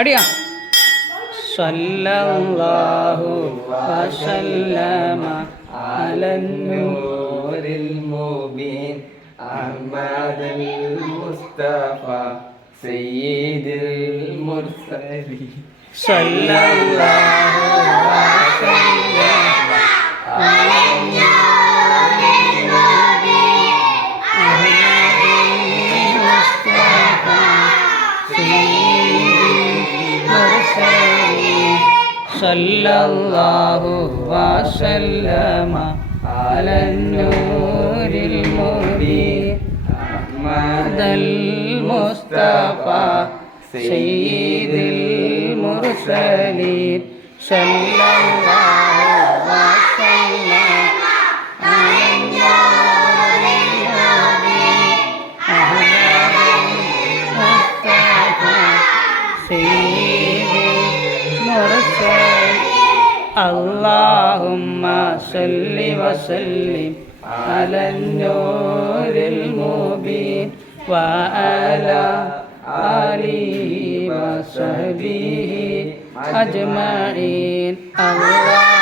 അടിയാ. സല്ലല്ലാഹു വസല്ലമ അലൻ നൂറിൽ മുബീൻ അഹ്മദൽ മുസ്തഫ സയ്യിദുൽ മുർസലീൻ. സല്ലല്ലാഹു സല്ലല്ലാഹു വസല്ലമ അലന്നൂരിൽ മുബീ അഹ്മദൽ മുസ്തഫ സയ്യിദിൽ മുർസലീൻ സല്ലല്ലാഹു വസല്ലമ See you. اللهم صل وسلم على النور المبين وعلى آله وصحبه أجمعين. الله